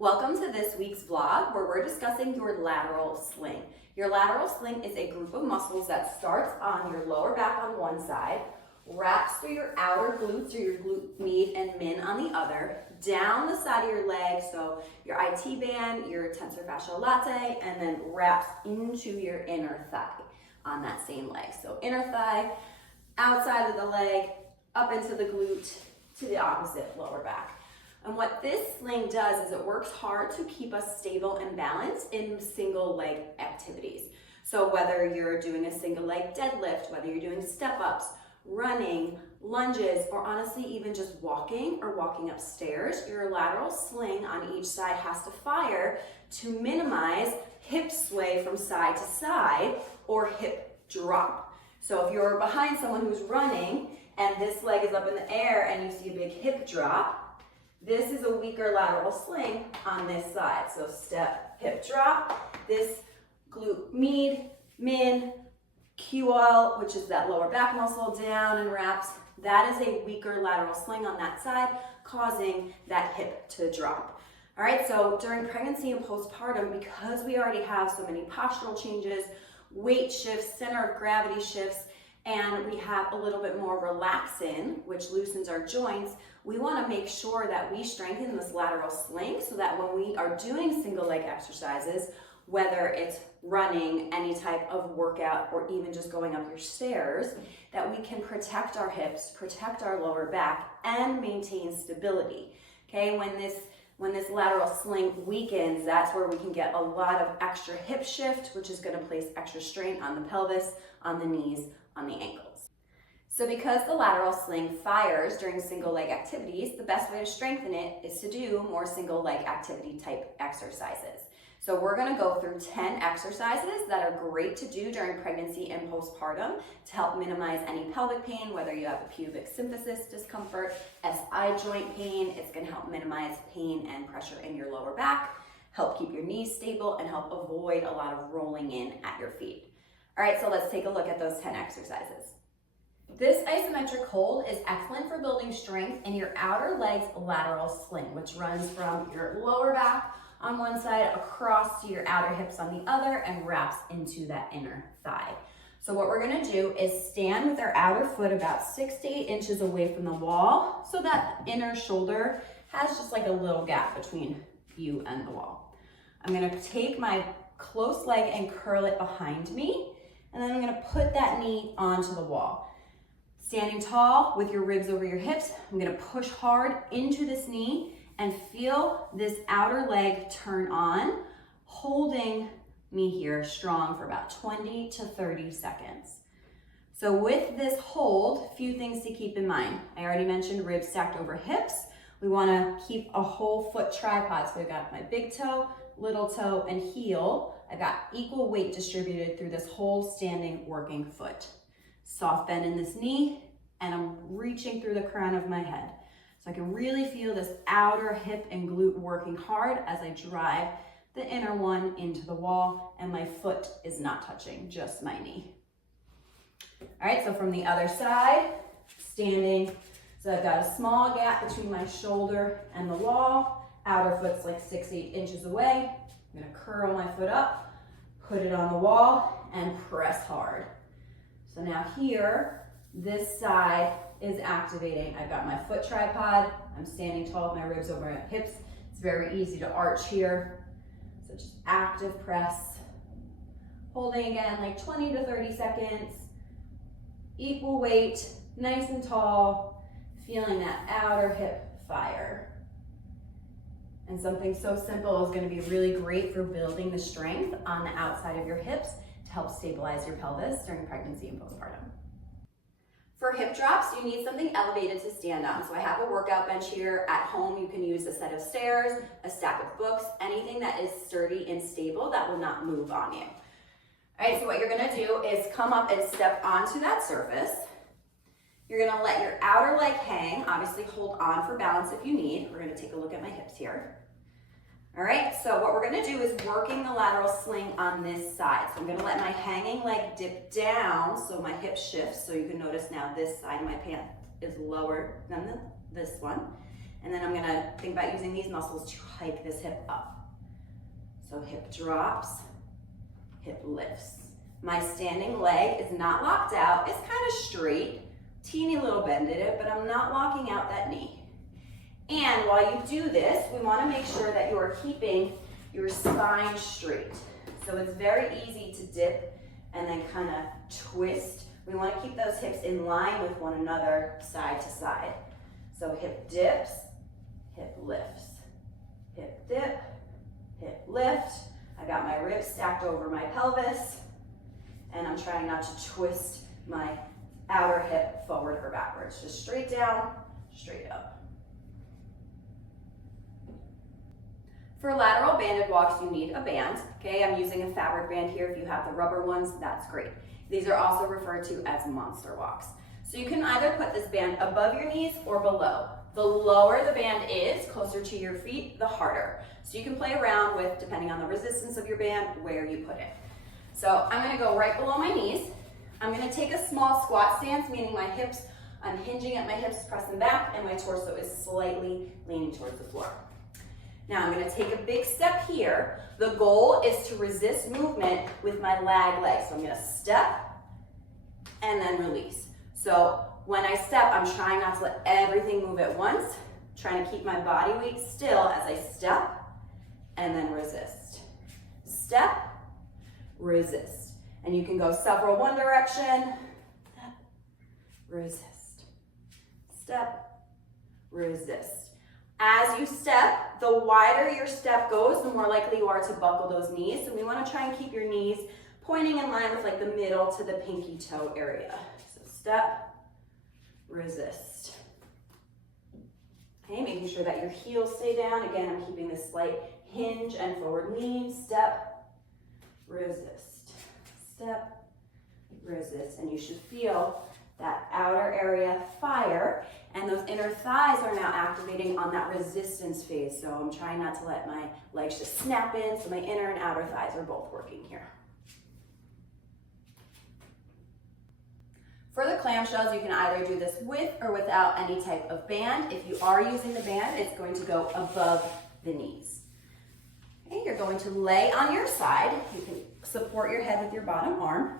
Welcome to this week's vlog where we're discussing your lateral sling. Your lateral sling is a group of muscles that starts on your lower back on one side, wraps through your outer glutes or your glute med and min on the other, down the side of your leg, so your IT band, your tensor fasciae latae, and then wraps into your inner thigh on that same leg. So inner thigh, outside of the leg, up into the glute, to the opposite lower back. And what this sling does is it works hard to keep us stable and balanced in single leg activities. So whether you're doing a single leg deadlift, whether you're doing step ups, running, lunges, or honestly even just walking or walking upstairs, your lateral sling on each side has to fire to minimize hip sway from side to side or hip drop. So if you're behind someone who's running and this leg is up in the air and you see a big hip drop, this is a weaker lateral sling on this side. So step, hip drop, this glute med, min, QL, which is that lower back muscle, down and wraps. That is a weaker lateral sling on that side, causing that hip to drop. All right, so during pregnancy and postpartum, because we already have so many postural changes, weight shifts, center of gravity shifts, and we have a little bit more relaxin, which loosens our joints, we want to make sure that we strengthen this lateral sling so that when we are doing single leg exercises, whether it's running, any type of workout, or even just going up your stairs, that we can protect our hips, protect our lower back, and maintain stability. Okay, when this lateral sling weakens, that's where we can get a lot of extra hip shift, which is going to place extra strain on the pelvis, on the knees, on the ankles. So because the lateral sling fires during single leg activities, the best way to strengthen it is to do more single leg activity type exercises. So we're going to go through 10 exercises that are great to do during pregnancy and postpartum to help minimize any pelvic pain, whether you have a pubic symphysis discomfort, SI joint pain. It's going to help minimize pain and pressure in your lower back, help keep your knees stable, and help avoid a lot of rolling in at your feet. All right, so let's take a look at those 10 exercises. This isometric hold is excellent for building strength in your outer leg's lateral sling, which runs from your lower back on one side across to your outer hips on the other and wraps into that inner thigh. So what we're gonna do is stand with our outer foot about 6 to 8 inches away from the wall so that inner shoulder has just like a little gap between you and the wall. I'm gonna take my close leg and curl it behind me, and then I'm gonna put that knee onto the wall. Standing tall with your ribs over your hips, I'm gonna push hard into this knee and feel this outer leg turn on, holding me here strong for about 20 to 30 seconds. So with this hold, a few things to keep in mind. I already mentioned ribs stacked over hips. We wanna keep a whole foot tripod. So I've got my big toe, little toe, and heel. I've got equal weight distributed through this whole standing working foot. Soft bend in this knee, and I'm reaching through the crown of my head. So I can really feel this outer hip and glute working hard as I drive the inner one into the wall, and my foot is not touching, just my knee. All right, so from the other side, standing, so I've got a small gap between my shoulder and the wall, outer foot's like 6 to 8 inches away. I'm gonna curl my foot up, put it on the wall, and press hard. So now here, this side is activating. I've got my foot tripod. I'm standing tall with my ribs over my hips. It's very easy to arch here. So just active press. Holding again like 20 to 30 seconds. Equal weight, nice and tall. Feeling that outer hip fire. And something so simple is going to be really great for building the strength on the outside of your hips to help stabilize your pelvis during pregnancy and postpartum. For hip drops, you need something elevated to stand on. So I have a workout bench here. At home, you can use a set of stairs, a stack of books, anything that is sturdy and stable that will not move on you. All right, so what you're gonna do is come up and step onto that surface. You're gonna let your outer leg hang, obviously hold on for balance if you need. We're gonna take a look at my hips here. All right, so what we're gonna do is working the lateral sling on this side. So I'm gonna let my hanging leg dip down so my hip shifts. So you can notice now this side of my pant is lower than this one. And then I'm gonna think about using these muscles to hike this hip up. So hip drops, hip lifts. My standing leg is not locked out, it's kind of straight, teeny little bend in it, but I'm not locking out that knee. And while you do this, we wanna make sure that you are keeping your spine straight. So it's very easy to dip and then kind of twist. We want to keep those hips in line with one another, side to side. So hip dips, hip lifts, hip dip, hip lift. I got my ribs stacked over my pelvis, and I'm trying not to twist my outer hip forward or backwards. Just straight down, straight up. For lateral banded walks, you need a band. Okay, I'm using a fabric band here. If you have the rubber ones, that's great. These are also referred to as monster walks. So you can either put this band above your knees or below. The lower the band is, closer to your feet, the harder. So you can play around with, depending on the resistance of your band, where you put it. So I'm gonna go right below my knees. I'm gonna take a small squat stance, meaning my hips, I'm hinging at my hips, pressing back, and my torso is slightly leaning towards the floor. Now I'm gonna take a big step here. The goal is to resist movement with my lag leg. So I'm gonna step and then release. So when I step, I'm trying not to let everything move at once, trying to keep my body weight still as I step and then resist. Step, resist. And you can go several one direction, step, resist, step, resist. As you step, the wider your step goes, the more likely you are to buckle those knees. So we want to try and keep your knees pointing in line with like the middle to the pinky toe area. So step, resist. Okay, making sure that your heels stay down. Again, I'm keeping this slight hinge and forward lean. Step, resist. Step, resist. And you should feel that outer area fire, and those inner thighs are now activating on that resistance phase. So I'm trying not to let my legs just snap in, so my inner and outer thighs are both working here. For the clamshells, you can either do this with or without any type of band. If you are using the band, it's going to go above the knees. Okay, you're going to lay on your side. You can support your head with your bottom arm.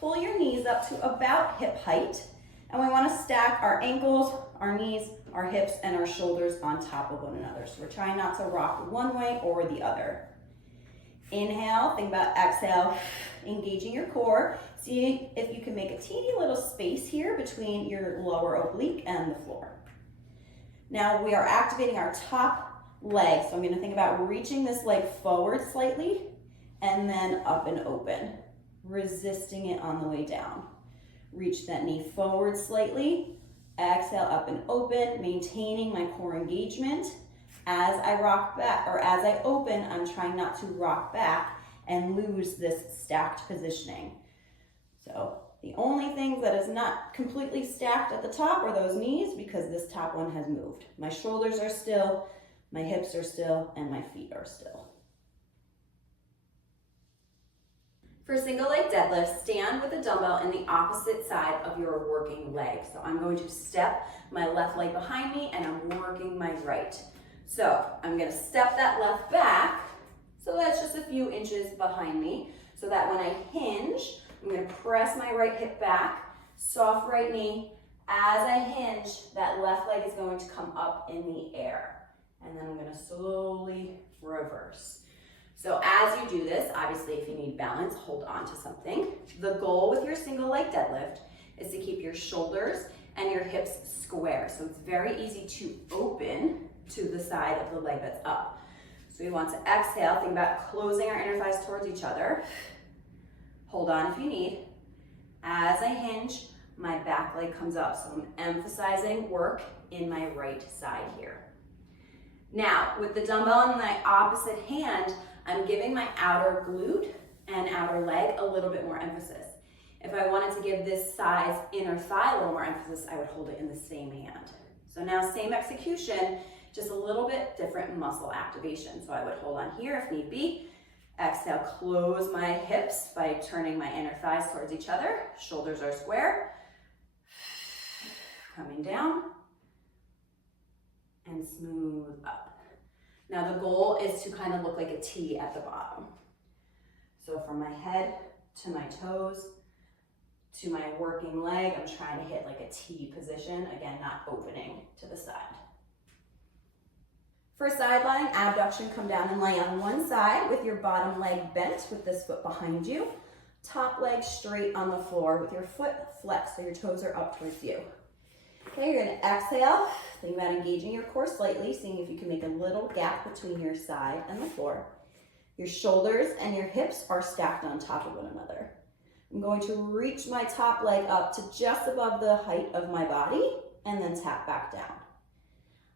Pull your knees up to about hip height, and we want to stack our ankles, our knees, our hips, and our shoulders on top of one another. So we're trying not to rock one way or the other. Inhale, think about exhale, engaging your core. See if you can make a teeny little space here between your lower oblique and the floor. Now we are activating our top leg. So I'm going to think about reaching this leg forward slightly and then up and open. Resisting it on the way down. Reach that knee forward slightly. Exhale, up and open, maintaining my core engagement. As I rock back, or as I open, I'm trying not to rock back and lose this stacked positioning. So the only thing that is not completely stacked at the top are those knees, because this top one has moved. My shoulders are still, my hips are still, and my feet are still. For single leg deadlifts, stand with a dumbbell in the opposite side of your working leg. So I'm going to step my left leg behind me and I'm working my right. So I'm going to step that left back, so that's just a few inches behind me, so that when I hinge, I'm going to press my right hip back, soft right knee. As I hinge, that left leg is going to come up in the air, and then I'm going to slowly reverse. So as you do this, obviously if you need balance, hold on to something. The goal with your single leg deadlift is to keep your shoulders and your hips square. So it's very easy to open to the side of the leg that's up. So we want to exhale, think about closing our inner thighs towards each other. Hold on if you need. As I hinge, my back leg comes up. So I'm emphasizing work in my right side here. Now, with the dumbbell in my opposite hand, I'm giving my outer glute and outer leg a little bit more emphasis. If I wanted to give this side's inner thigh a little more emphasis, I would hold it in the same hand. So now same execution, just a little bit different muscle activation. So I would hold on here if need be. Exhale, close my hips by turning my inner thighs towards each other. Shoulders are square. Coming down. And and smooth up. Now the goal is to kind of look like a T at the bottom. So from my head to my toes to my working leg, I'm trying to hit like a T position. Again, not opening to the side. For side lying abduction, come down and lay on one side with your bottom leg bent with this foot behind you. Top leg straight on the floor with your foot flexed so your toes are up towards you. Okay, you're gonna exhale. Think about engaging your core slightly, seeing if you can make a little gap between your side and the floor. Your shoulders and your hips are stacked on top of one another. I'm going to reach my top leg up to just above the height of my body and then tap back down.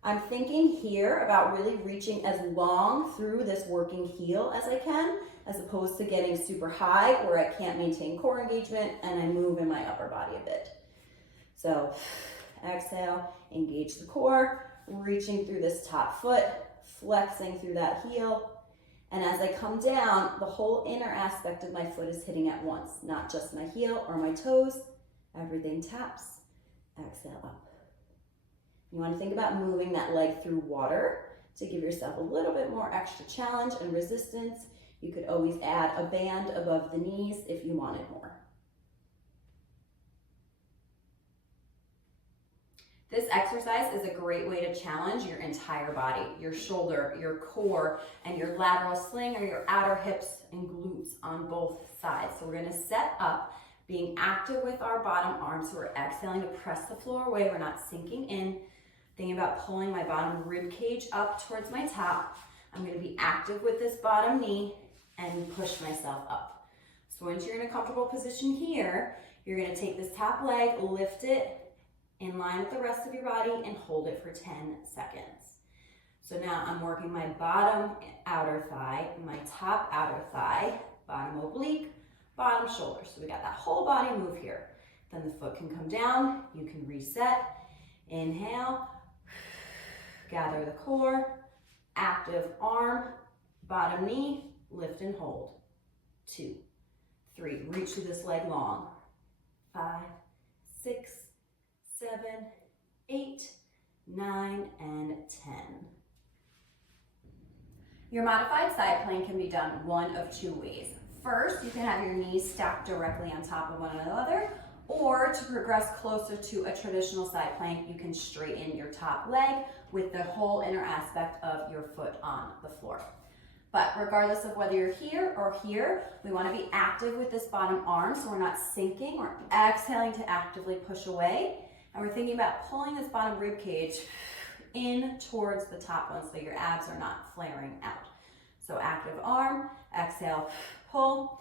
I'm thinking here about really reaching as long through this working heel as I can, as opposed to getting super high where I can't maintain core engagement and I move in my upper body a bit. So exhale, engage the core, reaching through this top foot, flexing through that heel. And as I come down, the whole inner aspect of my foot is hitting at once, not just my heel or my toes. Everything taps. Exhale up. You want to think about moving that leg through water to give yourself a little bit more extra challenge and resistance. You could always add a band above the knees if you wanted more. This exercise is a great way to challenge your entire body, your shoulder, your core, and your lateral sling or your outer hips and glutes on both sides. So we're going to set up being active with our bottom arms. So we're exhaling to press the floor away. We're not sinking in. Thinking about pulling my bottom rib cage up towards my top. I'm going to be active with this bottom knee and push myself up. So once you're in a comfortable position here, you're going to take this top leg, lift it in line with the rest of your body and hold it for 10 seconds. So now I'm working my bottom outer thigh, my top outer thigh, bottom oblique, bottom shoulder. So we got that whole body move here. Then the foot can come down, you can reset. Inhale, gather the core, active arm, bottom knee, lift and hold. 2, 3, reach through this leg long. 5, 6, 7, 8, 9, and 10. Your modified side plank can be done one of two ways. First, you can have your knees stacked directly on top of one another, or to progress closer to a traditional side plank, you can straighten your top leg with the whole inner aspect of your foot on the floor. But regardless of whether you're here or here, we want to be active with this bottom arm so we're not sinking. We're exhaling to actively push away. And we're thinking about pulling this bottom rib cage in towards the top one so your abs are not flaring out. So active arm, exhale, pull.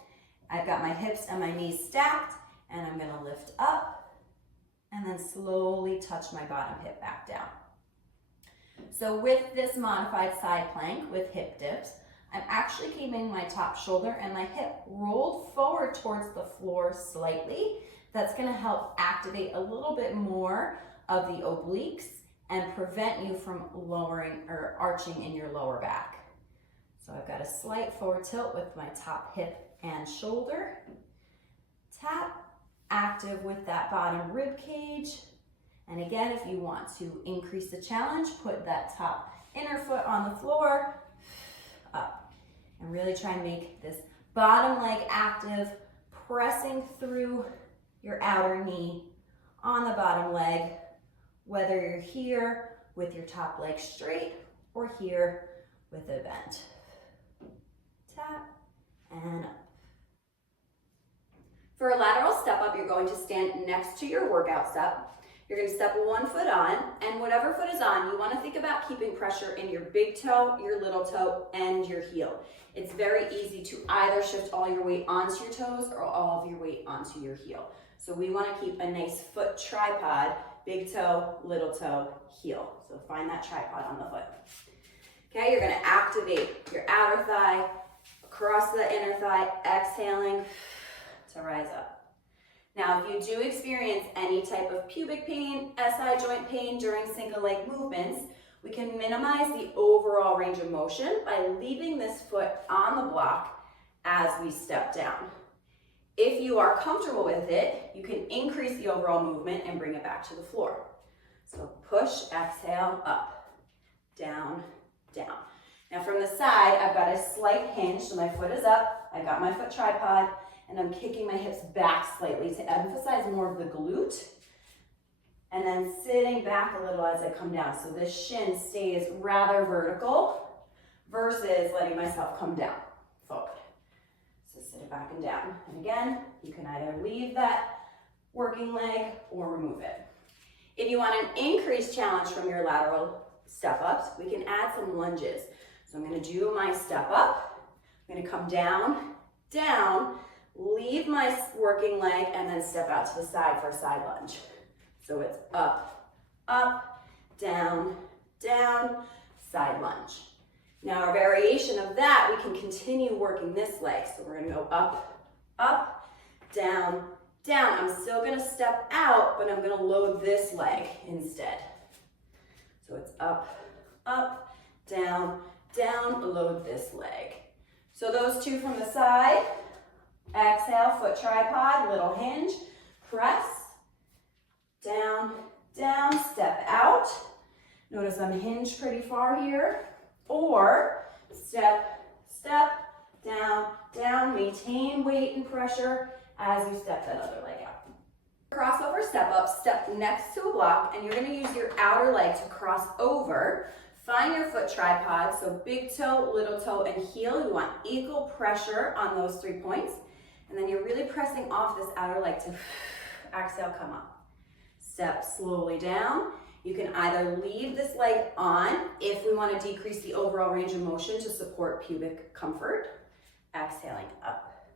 I've got my hips and my knees stacked, and I'm going to lift up and then slowly touch my bottom hip back down. So with this modified side plank with hip dips, I'm actually keeping my top shoulder and my hip rolled forward towards the floor slightly. That's going to help activate a little bit more of the obliques and prevent you from lowering or arching in your lower back. So I've got a slight forward tilt with my top hip and shoulder. Tap, active with that bottom rib cage. And again, if you want to increase the challenge, put that top inner foot on the floor, up. And really try and make this bottom leg active, pressing through your outer knee on the bottom leg, whether you're here with your top leg straight or here with a bend. Tap and up. For a lateral step up, you're going to stand next to your workout step. You're going to step one foot on, and whatever foot is on, you want to think about keeping pressure in your big toe, your little toe, and your heel. It's very easy to either shift all your weight onto your toes or all of your weight onto your heel. So we want to keep a nice foot tripod, big toe, little toe, heel. So find that tripod on the foot. Okay, you're going to activate your outer thigh, across the inner thigh, exhaling to rise up. Now, if you do experience any type of pubic pain, SI joint pain during single leg movements, we can minimize the overall range of motion by leaving this foot on the block as we step down. If you are comfortable with it, you can increase the overall movement and bring it back to the floor. So push, exhale, up. down, down. Now from the side, I've got a slight hinge, so my foot is up, I've got my foot tripod, and I'm kicking my hips back slightly to emphasize more of the glute, and then sitting back a little as I come down. So this shin stays rather vertical versus letting myself come down, forward. So sit it back and down. And again, you can either leave that working leg or remove it. If you want an increased challenge from your lateral step-ups, we can add some lunges. So I'm gonna do my step up, I'm gonna come down, down, leave my working leg, and then step out to the side for a side lunge. So it's up, up, down, down, side lunge. Now our variation of that, we can continue working this leg. So we're gonna go up, up, down, down. I'm still gonna step out, but I'm gonna load this leg instead. So it's up, up, down, down, load this leg. So those two from the side, exhale, foot tripod, little hinge, press, down, down, step out. Notice I'm hinged pretty far here. Or step, step, down, down, maintain weight and pressure as you step that other leg out. Crossover step up, step next to a block, and you're gonna use your outer leg to cross over. Find your foot tripod, so big toe, little toe, and heel. You want equal pressure on those 3 points. And then you're really pressing off this outer leg to exhale, come up. Step slowly down. You can either leave this leg on if we want to decrease the overall range of motion to support pubic comfort. Exhaling up,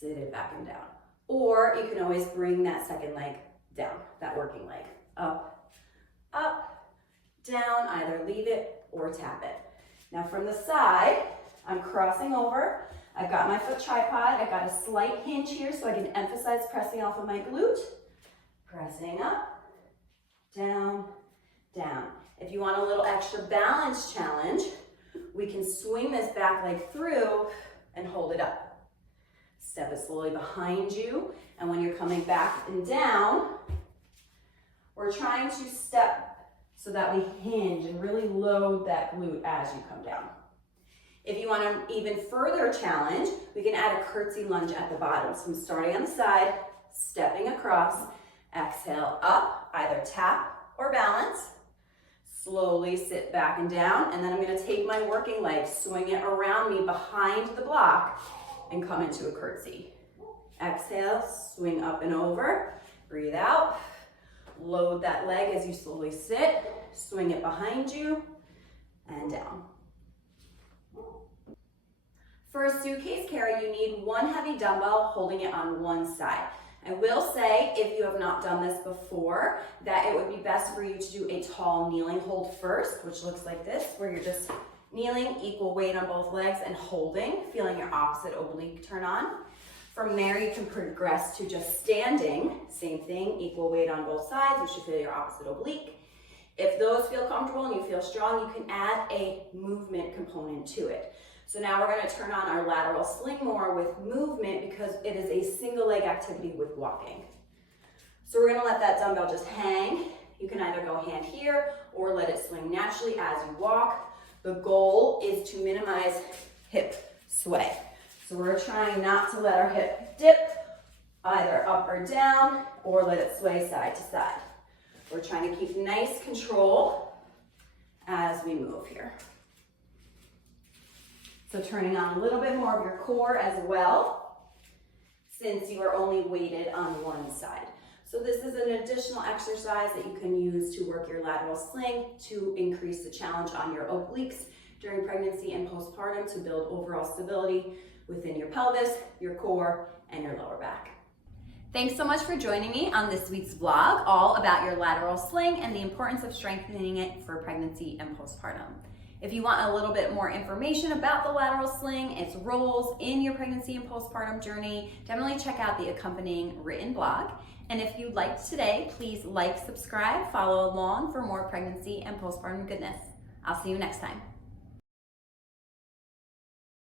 sit it back and down. Or you can always bring that second leg down, that working leg. Up, up, down, either leave it or tap it. Now from the side, I'm crossing over. I've got my foot tripod. I've got a slight hinge here so I can emphasize pressing off of my glute. Pressing up, down, down. If you want a little extra balance challenge, we can swing this back leg through and hold it up. Step it slowly behind you, and when you're coming back and down, we're trying to step so that we hinge and really load that glute as you come down. If you want an even further challenge, we can add a curtsy lunge at the bottom. So I'm starting on the side, stepping across, exhale up, either tap or balance. Slowly sit back and down, and then I'm gonna take my working leg, swing it around me behind the block, and come into a curtsy. Exhale, swing up and over, breathe out. Load that leg as you slowly sit, swing it behind you, and down. For a suitcase carry, you need one heavy dumbbell holding it on one side. I will say, if you have not done this before, that it would be best for you to do a tall kneeling hold first, which looks like this, where you're just kneeling, equal weight on both legs, and holding, feeling your opposite oblique turn on. From there, you can progress to just standing. Same thing, equal weight on both sides. You should feel your opposite oblique. If those feel comfortable and you feel strong, you can add a movement component to it. So now we're going to turn on our lateral sling more with movement because it is a single leg activity with walking. So we're going to let that dumbbell just hang. You can either go hand here or let it swing naturally as you walk. The goal is to minimize hip sway. So we're trying not to let our hip dip either up or down or let it sway side to side. We're trying to keep nice control as we move here. So turning on a little bit more of your core as well, since you are only weighted on one side. So this is an additional exercise that you can use to work your lateral sling to increase the challenge on your obliques during pregnancy and postpartum to build overall stability within your pelvis, your core, and your lower back. Thanks so much for joining me on this week's vlog, all about your lateral sling and the importance of strengthening it for pregnancy and postpartum. If you want a little bit more information about the lateral sling, its roles in your pregnancy and postpartum journey, definitely check out the accompanying written blog. And if you liked today, please like, subscribe, follow along for more pregnancy and postpartum goodness. I'll see you next time.